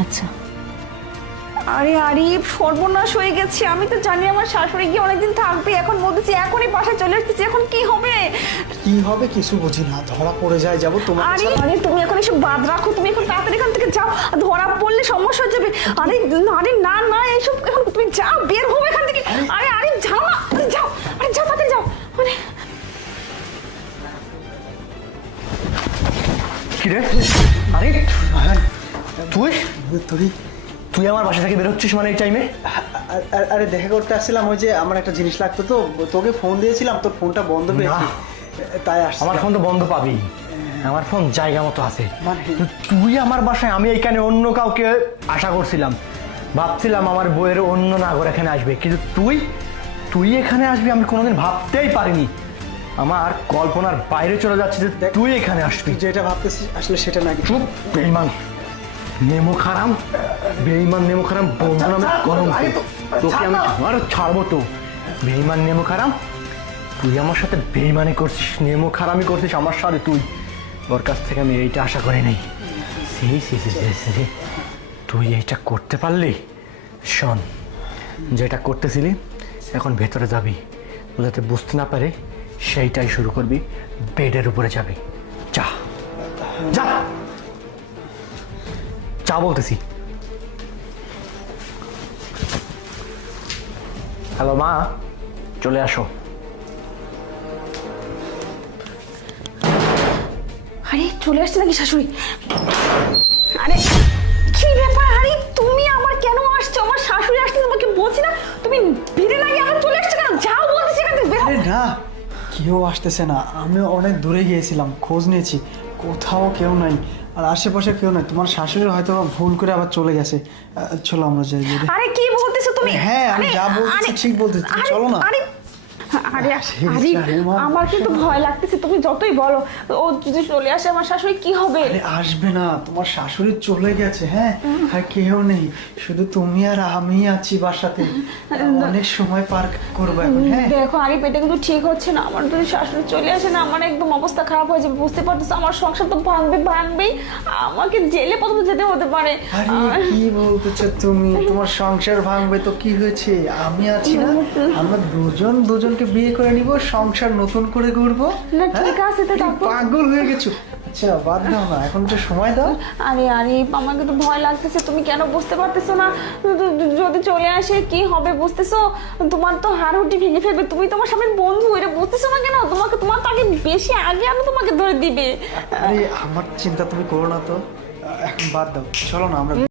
আচ্ছা। আরে আরিফ, সর্বনাশ হয়ে গেছে। আমি তো জানি আমার শাশুড়ি গিয়ে অনেকদিন থাকবে, এখন বলতেছি এখনই বাসায় চলে আসতেছি, এখন কি হবে? কি হবে কিছু বুঝি না, ধরা পড়ে যায় যাবো তোমার। আরে আরে তুমি এখন এসব বাদ রাখো, তুমি এখন তাড়াতাড়ি এখান থেকে যাও, ধরা পড়লে সমস্যা হয়ে যাবে। আরে আরে না না, এইসব এখন তুমি যাও, বের হও এখান থেকে। আরে আরে যাও না, আরে যাও, আরে যাও তাড়াতাড়ি যাও। আরে কি রে? আরে তুই তুই তুই আমার বাসা থেকে বেরোচ্ছিস মানে এই টাইমে? আরে দেখা করতে আসছিলাম, ওই যে আমার একটা জিনিস লাগতো তো, তোকে ফোন দিয়েছিলাম, তোর ফোনটা বন্ধ পেয়েছি, তাই আসছি। আমার ফোন তো বন্ধ পাবি, আমার ফোন জায়গা মতো আছে। মানে? তুই আমার বাসায়, আমি এইখানে অন্য কাউকে আশা করছিলাম, ভাবছিলাম আমার বইয়ের অন্য নাগর এখানে আসবে, কিন্তু তুই তুই এখানে আসবি আমি কোনোদিন ভাবতেই পারিনি। আমার কল্পনার বাইরে চলে যাচ্ছে যে তুই এখানে আসবি। তুই যেটা ভাবতেছিস আসলে সেটা নাকি? চুপ বেঈমান, নেমো খারাম, বেঈমান নেমো খারাম, বন্ধু নামে গরম। তোকে আমি আর ছাড়বো তো? বেঈমান নেমো খারাম, তুই আমার সাথে বেঈমানি করছিস, নেমো খারামি করছিস আমার সাথে। তুই ওর কাছ থেকে আমি এইটা আশা করি নাই। সেই তুই এইটা করতে পারলি? শোন, যেটা করতেছিলি এখন ভেতরে যাবি, ও যাতে বুঝতে না পারে সেইটাই শুরু করবি, বেডের উপরে যাবি। যা যা যা বলতেছি। হ্যালো মা, চলে আসো। আরে চলে আসছে নাকি শাশুড়ি? আরে কি ব্যাপার? আরে তুমি আমার কেন আসছো? আমার শাশুড়ি আসছে, তোমাকে বলছি না তুমি ভিড়ে লাগে আমার চলে আসছে কেন? যাও বলতেছি এখান থেকে, বের হও। আরে না, কেউ আসতেছে না, আমি অনেক দূরে গিয়েছিলাম, খোঁজ নিয়েছি, কোথাও কেউ নাই, আর আশেপাশে কেউ নাই। তোমার শাশুড়ি হয়তো ভুল করে আবার চলে গেছে। চলো আমরা যাই। আরে কি বলতেছো তুমি? হ্যাঁ, আমি আরে, যা বলতেছি আরে, ঠিক বলতেছি, তুমি আরে, চলো না। আরে আরে আরে আরে মা, আমার কিন্তু ভয় লাগতেছে, তুমি যতই বলো, ও যদি চলে আসে আমার শাশুড়ি কি হবে? আরে আসবে না, তোমার শাশুড়ি চলে গেছে, হ্যাঁ, আর কেউ নেই, শুধু তুমি আর আমি আছি বাসাতে, অনেক সময় পার করবো এখন। হ্যাঁ দেখো আরে, পেটে কিন্তু ঠিক হচ্ছে না, আমার যদি শাশুড়ি চলে আসে না, আমার একদম অবস্থা খারাপ হয়ে যাবে, বুঝতে পারতেছো? আমার সংসার তো ভাঙবেই, আমাকে জেলে পর্যন্ত যেতে হতে পারে। আরে কি বলতেছো তুমি? তোমার সংসার ভাঙবে তো কি হয়েছে, আমি আছি না, আমরা দুজনকে বিয়ে করে নিব, সংসার নতুন করে গড়বো। না ঠিক আছে, তো তারপর পাগল হয়ে গেছো? আচ্ছা বাদ দাও না, এখন তো সময় দাও। আরে আরে আমার কিন্তু ভয় লাগতেছে, তুমি কেন বুঝতে পারতেছো না? যদি চলে আসে কি হবে বুঝতেছো? তোমার তো হাড়হুড্ডি ভেঙে ফেলবে, তুমি তোমার স্বামীর বন্ধু, এটা বুঝতেছো না কেন? তোমার তো আগে বেশি আগে আমি তোমাকে ধরে দিবে। আরে আমার চিন্তা তুমি করো না তো, এখন বাদ দাও, চলো না আমরা